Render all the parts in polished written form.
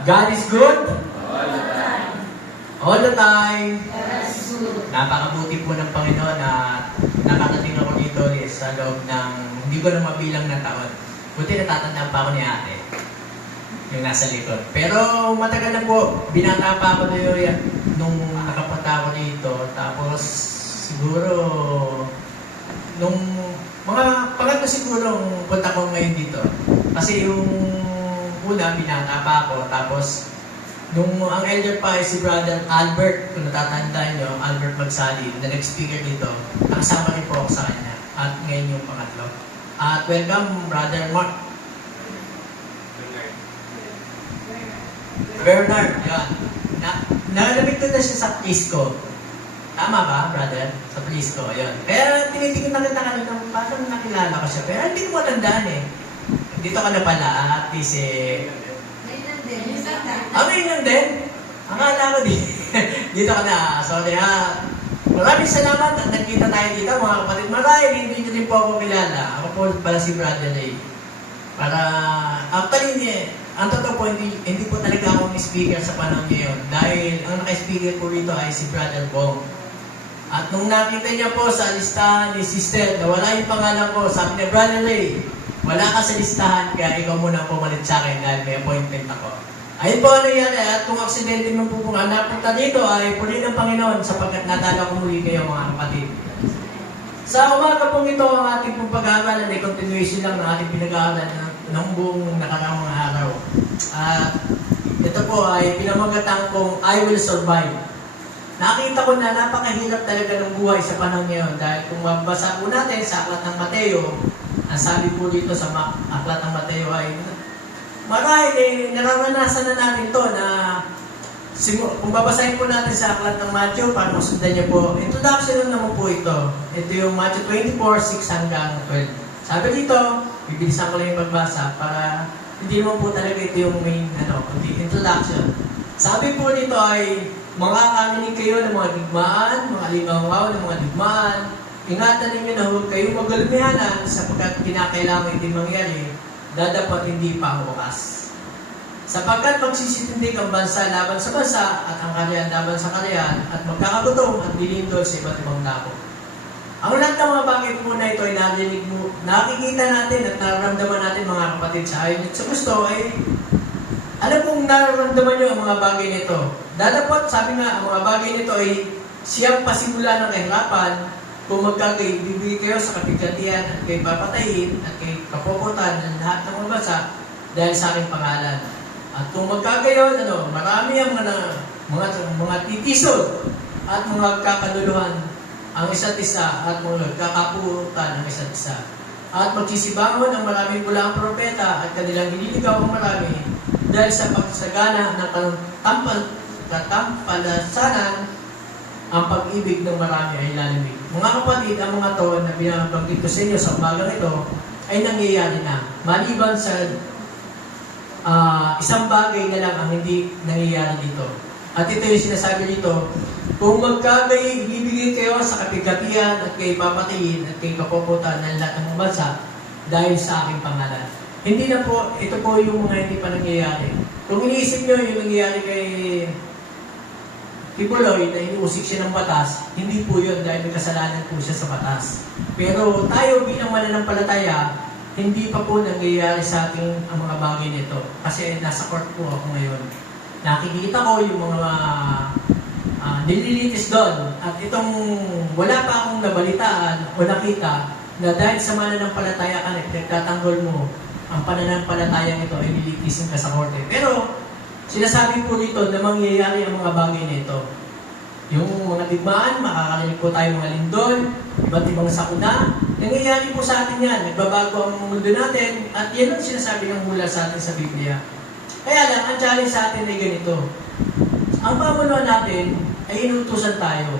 God is good All the time. all the time. God is good. Napakabuti po ng Panginoon na nakarating ako dito sa loob ng hindi ko na mabilang na taon. Buti natatandaan pa ako ni ate, yung nasa likod. Pero matagal na po, binata pa ako nung nakapunta ako dito. Tapos siguro, nung mga pangatlo siguro punta ko ngayon dito. Kasi yung una, binata pa ako. Tapos, nung ang elder pa ay si Brother Albert, kung natatandaan nyo, Albert Magsali, na nag-speaker dito, nakasama rin po ako sa kanya. At ngayon yung pangatlo. At welcome, Brother Mark. Bernard, yan. Nalamit ko na siya sa Prisco. Tama ba, brother? Sa Prisco, yun. Kaya tinitingin na kita kanina, parang nakilala ko siya. Pero hindi ko matandaan eh. Dito ka na pala, at least eh. Ngayon lang din. Akala ko dito ka na. Sorry ha. Maraming salamat at nagkita tayo dito mga kapatid. Marahil hindi nyo din po ako kilala. Ako po pala si Brother Ray. Para, actually, ang totoo po, hindi po talaga akong speaker sa panahon ngayon. Dahil ang naka-speaker po rito ay si Brother Bong. At nung nakita niya po sa listahan ni Sister na wala yung pangalan ko, sabi niya, Brother Ray, wala ka sa listahan, kaya ikaw muna pumalit sa akin dahil may appointment ako. Ayun po ano yan, at kung aksidente mo po napunta dito ay puli ng Panginoon sapagkat nadala ko muli kayo mga kapatid. Sa umaga pong ito, ang ating pong pag-aaralan ay continuation lang ng ating pinag-aaralan ng buong nakaraang mga araw. At ito po ay pinamagatan kong I Will Survive. Nakita ko na napakahirap talaga ng buhay sa panahon ngayon dahil kung mabasa po natin sa Aklat ng Mateo, ang sabi po dito sa Aklat ng Mateo ay marahil nararanasan na natin to na kung babasahin po natin sa Aklat ng Matthew para masundan niyo po, introduction naman po ito. Ito yung Matthew 24:6 hanggang 12. Sabi dito, bibilisan ko lang yung pagbasa para hindi mo po talaga ito yung main introduction. Sabi po dito ay makakaminig kayo ng mga digmaan, mga limangaw ng mga digmaan. Ingatan ninyo na huwag kayong magalmihanan sapagkat kinakailangan hindi mangyari, dadapat hindi pa ang wakas. Sapagkat magsisitindig ang bansa laban sa bansa at ang karyan laban sa karyan at magkakagutom at dilindol sa iba't ibang dako. Ang lahat ng mga bagay po na ito ay narinig mo, nakikita natin at nararamdaman natin mga kapatid sa ayon at sa gusto ay alam kong nararamdaman nyo ang mga bagay nito. Dadapat, sabi nga, ang mga bagay nito ay siyang pasimula ng kahirapan kung magkagay, bibigay kayo sa kapigatian at kay papatayin at kay kapukutan ng lahat ng mga bansa dahil sa aking pangalan. At kung magkagayon, marami ang mga titisod at mga kakaluluhan ang isa't isa at mga kakaputan ang isa't isa. At magsisibangon ang maraming bulang propeta at kanilang nililigaw ang marami dahil sa pagsagana ng katampalasanan ang pag-ibig ng marami ay lalimig. Mga kapatid, ang mga to na binabanggit ko sa inyo sa umagang ito ay nangyayari na. Maliban sa isang bagay na lang ang hindi nangyayari dito. At ito yung sinasabi dito, kung magkagay, ibibigay kayo sa kapigatian at kay papatayin at kay kapuputan ng lahat ng bansa dahil sa aking pangalan. Hindi na po, ito po yung mga hindi pa nangyayari. Kung iniisip nyo yung nangyayari kay Kibuloy na iniusik siya ng batas, hindi po yun dahil may kasalanan po siya sa batas. Pero tayo bilang mananampalataya, hindi pa po nangyayari sa ating ang mga bagay nito. Kasi nasa court po ako ngayon. Nakikita ko yung mga nililitis doon. At itong wala pa akong nabalitaan o nakita na dahil sa mananampalataya ka, nagtatanggol mo ang pananampalatayang ito ay nilitisin ka sa korte. Pero sinasabi po dito na mangyayari ang mga bagay nito. Yung mga digmaan, makakarinig po tayo mga lindol, iba't ibang sakuna. Nangyayari po sa atin yan. Nagbabago ang mundo natin at yan ang sinasabi ng mula sa atin sa Biblia. Kaya lang, ang challenge sa atin ay ganito. Ang pamunuan natin ay inutusan tayo.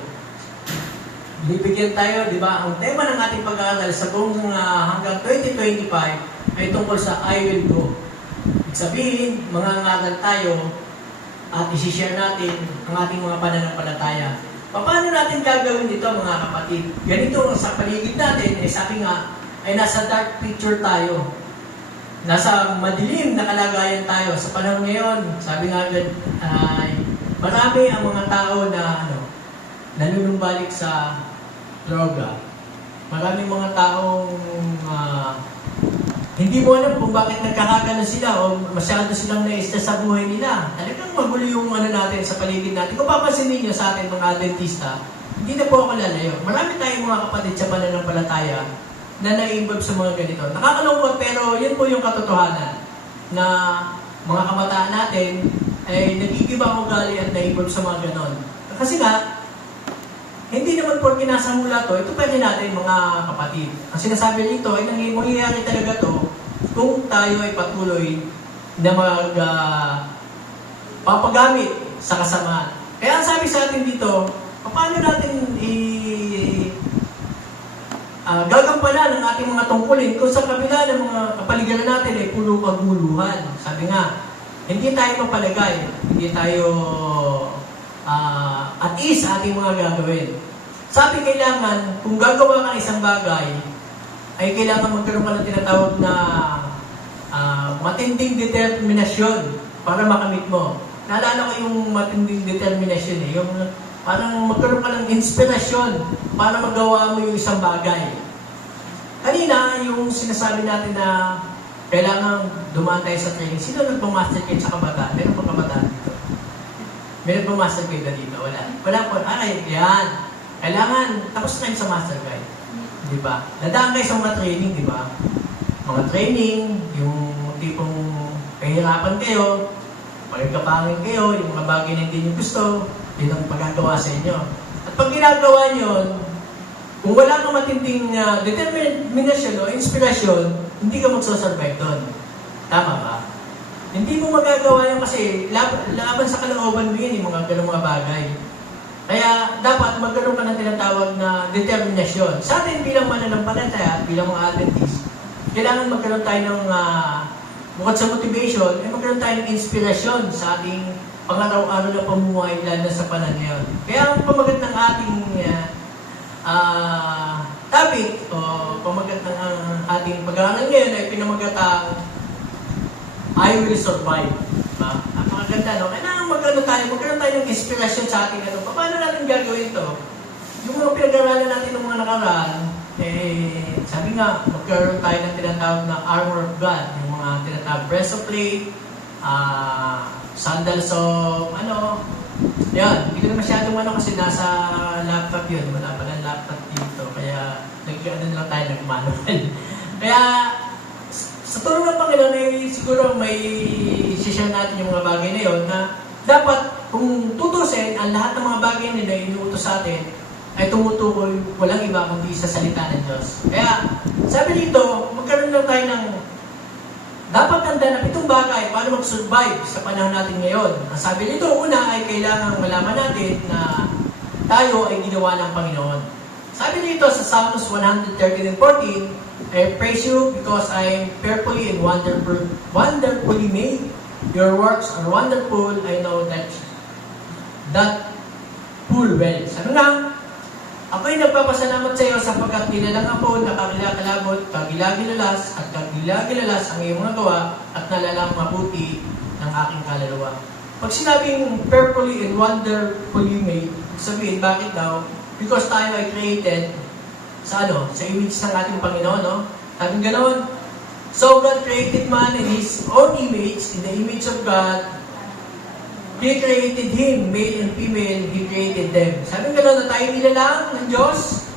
Binibigyan tayo, di ba? Ang tema ng ating pag-aaral sa buong hanggang 2025 ay tungkol sa I will go. Ibig sabihin, mangangaral tayo at isi-share natin ang ating mga pananampalataya. Paano natin gagawin dito mga kapatid? Ganito sa paligid natin, sabi nga, ay nasa dark picture tayo. nasa madilim na kalagayan tayo sa panahon ngayon. Sabi nga agad, marami ang mga tao na nanulumbalik sa droga. Maraming mga taong hindi mo alam kung bakit nagkakagano sila o masyado silang na-stress sa buhay nila. Talagang magulo yung natin sa paligid natin. Kung papansin ninyo sa atin mga Adventista, hindi na po ako lalayo. Marami tayong mga kapatid sa pananampalataya na na-involve sa mga ganito. Nakakalungkot pero yun po yung katotohanan na mga kabataan natin ay nagigibang ugali at na-involve sa mga ganon. Kasi nga, hindi naman po kinasamula to, ito pwede natin mga kapatid. Ang sinasabi dito ay mangyayari talaga to kung tayo ay patuloy na papagamit sa kasamaan. Kaya ang sabi sa atin dito, paano natin gagampanan ang ating mga tungkulin kung sa kabila ng mga kapaligiran natin ay puro kaguluhan. Sabi nga, hindi tayo mapalagay, hindi tayo at is ating mga gagawin. Sabi kailangan, kung gagawa ka ng isang bagay, ay kailangan magkaroon ka ng tinatawag na matinding determinasyon para makamit mo. Naalala ko yung matinding determinasyon yung parang magkaroon ka ng inspirasyon para magawa mo yung isang bagay. Kanina, yung sinasabi natin na kailangan dumaan tayo sa training. Sino nagpamaster kayo sa kabataan? Meron pa kabataan dito? Meron pa master guide na dito? Wala. Wala po. Yan. Kailangan, tapos na sa master guide. Di ba? Nadaan kayo sa mga training, di ba? Mga training, yung tipong kahirapan kayo, pagkapangin kayo, yung mga bagay na hindi nyo gusto, yun ang pagagawa sa inyo. At pag ginagawa nyo, kung wala kang matinding determinasyon o inspirasyon, hindi ka magsasurvive doon. Tama ba? Hindi mo magagawa yun kasi laban sa kalooban mo yun, yung mga ganung mga bagay. Kaya dapat magkaroon ka ng tinatawag na determinasyon. Sa atin bilang mananampalataya, bilang mga Adventist, kailangan magkaroon tayo ng, bukod sa motivation, ay magkaroon tayo ng inspirasyon sa ating pang-araw-araw na pamumuhay, lalo na sa panahon ngayon. Kaya ang pamagat ng ating topic, o pamagat ng ating pag-aaral ngayon ay pinamagatang I will survive. Napakaganda, no? Kailangan magkaroon tayo ng inspirasyon sa ating paano natin gagawin ito? Yung mga pinag-aralan natin ng mga nakaraan, sabi nga, magkaroon tayo ng tinatawag na armor of God, yung mga tinatawag breastplate, sandals of, yan, hindi ko na masyadong kasi nasa laptop yun, wala pa ng laptop dito, kaya lang tayo nag-manual. Kaya, sa tulong ng Panginoon, siguro may share natin yung mga bagay na yun na dapat, kung tutusin, ang lahat ng mga bagay na inuutos sa atin ay tumutukoy walang iba kundi sa salita ng Diyos. Kaya, sabi dito, magkaroon lang tayo ng dapat tanda na itong bagay paano mag-survive sa panahon natin ngayon. Ang sabi dito, una ay kailangan malaman natin na tayo ay ginawa ng Panginoon. Sabi dito sa Psalms 113:14, I praise you because I am fearfully and wonderfully made. Your works are wonderful. I know that full well. Sabi nga, ako'y nagpapasalamat sa iyo sapagkat nilalang ako na kagilakalabot, kagilagilalas at kagilagilalas ang iyong mga gawa at nalalang mabuti ng aking kaluluwa. Pag sinabing fearfully and wonderfully made, sabihin, bakit daw? Because tayo ay created sa image ng ating Panginoon, no? Sabi ganoon, so God created man in His own image, in the image of God, He created him, male and female, He created them. Sabi ganoon na tayo nilalang ng Diyos,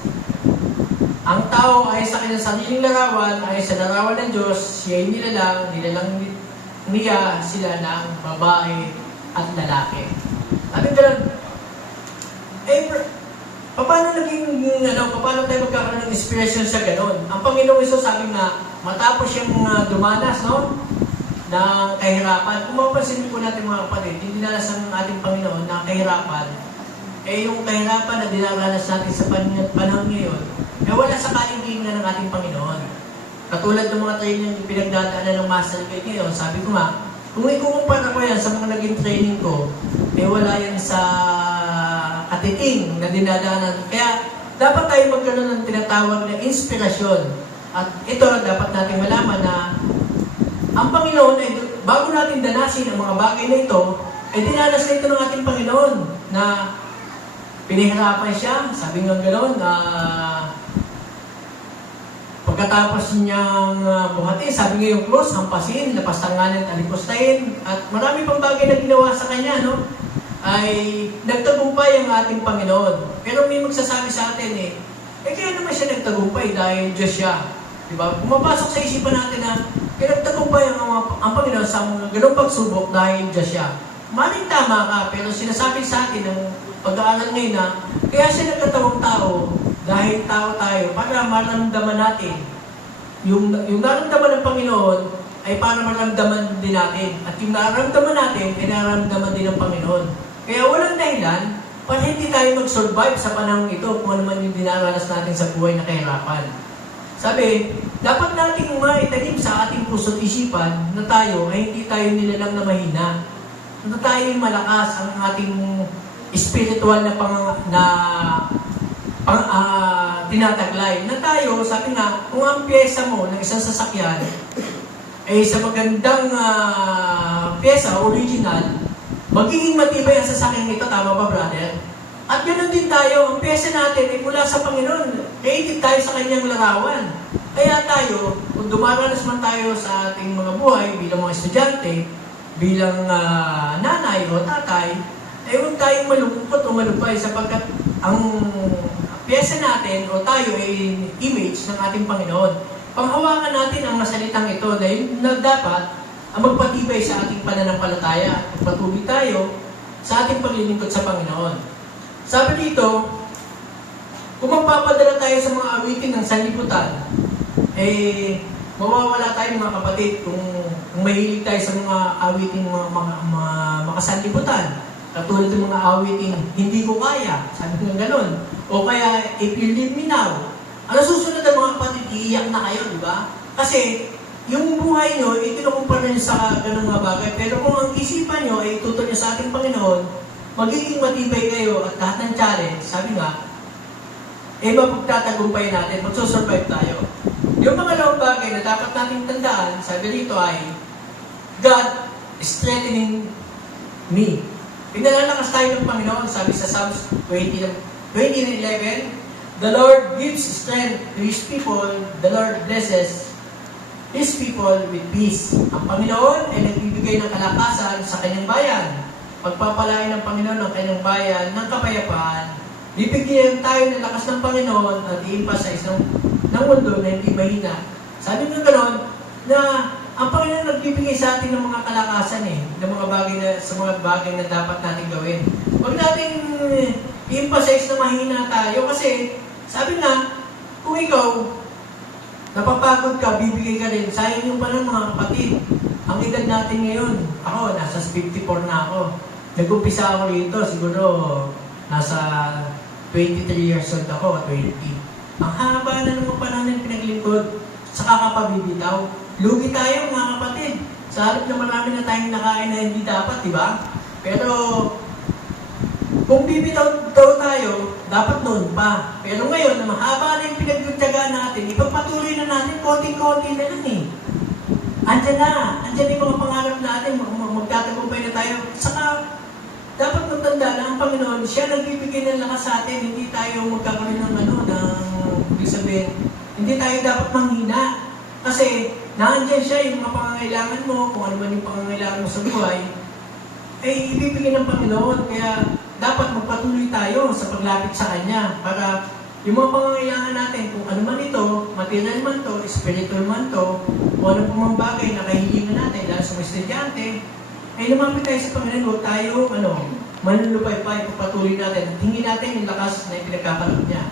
ang tao ay sa kanyang sariling larawan, ay sa larawan ng Diyos, siya ay nilalang niya sila ng babae at lalaki. Sabi ganoon, paano tayo magkakaroon ng inspiration sa ganon? Ang Panginoong Isus sabi nga, matapos siyang dumanas, ng kahirapan. Kung mapapansin po natin mga kapatid, yung dinanas ng ating Panginoon na kahirapan, yung kahirapan na dinaranas natin sa panahon ngayon, wala sa kaligtasan ng ating Panginoon. Katulad ng mga training yung pinagdadaanan ng Master Guide ngayon, sabi ko nga, kung ikukumpara ko yan sa mga naging training ko, wala yan sa katiting na dinadaanan. Kaya, dapat tayo magkaroon ng tinatawag na inspirasyon. At ito, dapat natin malaman na ang Panginoon ay bago natin danasin ang mga bagay na ito, ay dinanas na ito ng ating Panginoon na pinahirapan siya, sabi nga gano'n, pagkatapos niyang buhatin, sabi nga yung cross, hampasin, lapastanganin, talipustahin, at marami pang bagay na ginawa sa kanya, no? Ay nagtagumpay ang ating Panginoon. Pero may magsasabi sa atin kaya naman siya nagtagumpay dahil Diyos siya. Diba? Pumapasok sa isipan natin na kaya nagtagumpay ang Panginoon sa mga ganong pagsubok dahil Diyos siya. Maling tama ka, pero sinasabi sa atin ng pag-aaral ngayon na kaya siya nagkatawang tao dahil tao tayo para maramdaman natin yung naramdaman ng Panginoon ay para maramdaman din natin. At yung naramdaman natin ay naramdaman din ng Panginoon. Kaya walang dahilan para hindi tayo mag-survive sa panahon ito kung ano man yung dinaranas natin sa buhay na kahirapan. Sabi, dapat nating maitanim sa ating puso't isipan na tayo ay hindi tayo nilalang na mahina. Na tayo malakas ang ating spiritual na tinataglay. Na tayo, sabi nga, kung ang pyesa mo ng isang sasakyan ay sa magandang pyesa, original, magiging matibay ang sasakyan nito, tama ba, brother? At ganoon din tayo, ang pyesa natin ay mula sa Panginoon. Created tayo sa Kanyang larawan. Kaya tayo, kung dumaranas man tayo sa ating mga buhay bilang mga estudyante, bilang nanay o tatay, ay huwag tayong malungkot o malupay sapagkat ang pyesa natin o tayo ay image ng ating Panginoon. Panghawakan natin ang masalitang ito dahil na dapat ang magpatibay sa ating pananampalataya at patuloy tayo sa ating paglilingkod sa Panginoon. Sabi dito, kung magpapadala tayo sa mga awitin ng sanlibutan, mawawala tayo mga kapatid kung mahilig tayo sa mga awitin mga sanlibutan. Katulad ng mga awitin, hindi ko kaya, sabi ko gano'n. O kaya, if you leave me now, ano susunod ang mga kapatid, iiyak na kayo, di ba? Kasi, yung buhay nyo, itinukumpara nyo sa ganung mga bagay. Pero kung ang isipan nyo ay tutol nyo sa ating Panginoon, magiging matibay kayo at lahat ng challenge, sabi nga, mapagtatagumpay natin, magsusurvive tayo. Yung mga lawang bagay na dapat nating tandaan, sabi dito ay, God is strengthening me. Pinalalakas tayo ng Panginoon, sabi sa Psalms 20:11, the Lord gives strength to His people, the Lord blesses His people with peace. Ang Panginoon ay nagbibigay ng kalakasan sa kanyang bayan. Pagpapalain ng Panginoon ang kanyang bayan ng kapayapaan. Bibigyan tayo ng lakas ng Panginoon at i-emphasize ng mundo na hindi mahina. Sabi nga gano'n, na ang Panginoon nagbibigay sa atin ng mga kalakasan ng mga bagay sa mga bagay na dapat natin gawin. Huwag natin i-emphasize na mahina tayo kasi sabi nga, kung ikaw napapagod ka, bibigay ka rin. Sayang yung pala mga kapatid. Ang edad natin ngayon, ako, nasa 54 na ako. Nag-umpisa ako rito, siguro, nasa 23 years old ako, 20. Ang haba na naman panahon ng pinaglingkod, saka kapabibitaw. Lugi tayo, mga kapatid. Sa harap na marami na tayong nakain na hindi dapat, di ba? Pero, kung bibitaw daw tayo, dapat noon pa. Pero ngayon, na mahaba na yung pinagtutsagaan natin, ipagpatuloy na natin, konting-konti na lang Andyan yung mga pangarap natin, magtatagumpay na tayo. Saka, dapat magtanda na ang Panginoon, siya nagbibigay ng lakas sa atin, hindi tayo magkakaroon ng ibig sabihin, hindi tayo dapat manghina. Kasi, naandyan siya, yung mga pangangailangan mo, kung ano man yung pangangailangan mo sa buhay, ay ibibigay ng Panginoon. Kaya, dapat magpatuloy tayo sa paglapit sa Kanya para yung mga pangangailangan natin, kung ano man ito, material man to, spiritual man to, o ano pa mang bagay na kahilingan natin, dahil sa mga estudyante, ay lumapit tayo sa Panginoon, huwag tayo, manlulupay-pay, pagpatuloy natin, at hingin natin yung lakas na ipinagkakaroon niya.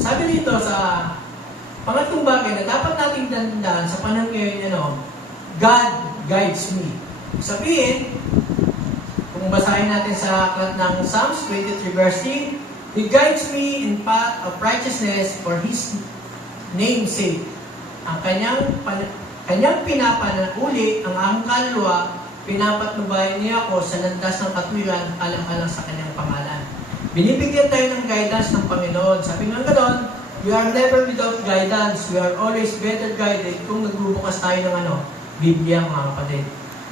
Sabi dito sa pangatlong bagay na dapat nating tandaan sa panahon ngayon, God guides me. Sabihin, kung basahin natin sa aklat ng Psalms 23 verse 3, He guides me in path of righteousness for His name's sake. Ang kanyang pinapanuli, ang aking kaluluwa, pinapatnubayan niya ako sa landas ng katwiran, alang-alang sa kanyang pangalan. Binibigyan tayo ng guidance ng Panginoon. Sabi nga gano'n, we are never without guidance. We are always better guided kung nagbubukas tayo ng Biblia, mga kapatid.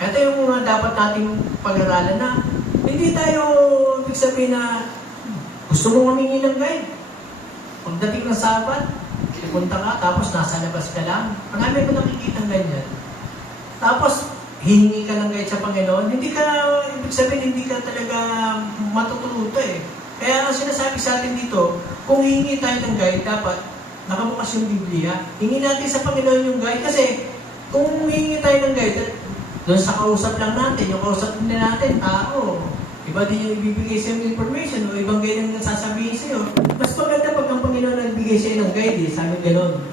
Ito yung mga dapat nating pag-aralan na hindi tayo ibig sabihin na gusto mo humingi ng guide. Pagdating ng Sabat, pupunta ka, tapos nasa labas ka lang. Marami ko nakikita ganyan. Tapos, hihingi ka ng guide sa Panginoon, hindi ka, ibig sabihin, hindi ka talaga matututo eh. Kaya ang sinasabi sa atin dito, kung hihingi tayo ng guide, dapat nakabukas yung Biblia. Hingi natin sa Panginoon yung guide kasi kung hihingi tayo ng guide, doon sa kausap lang natin, yung kausap din natin, tao, iba din yung ibibigay sa yung information o ibang guide ang sasabihin sa'yo. Mas maganda pag ang Panginoon nagbigay sa'yo ng guide, sabi gano'n.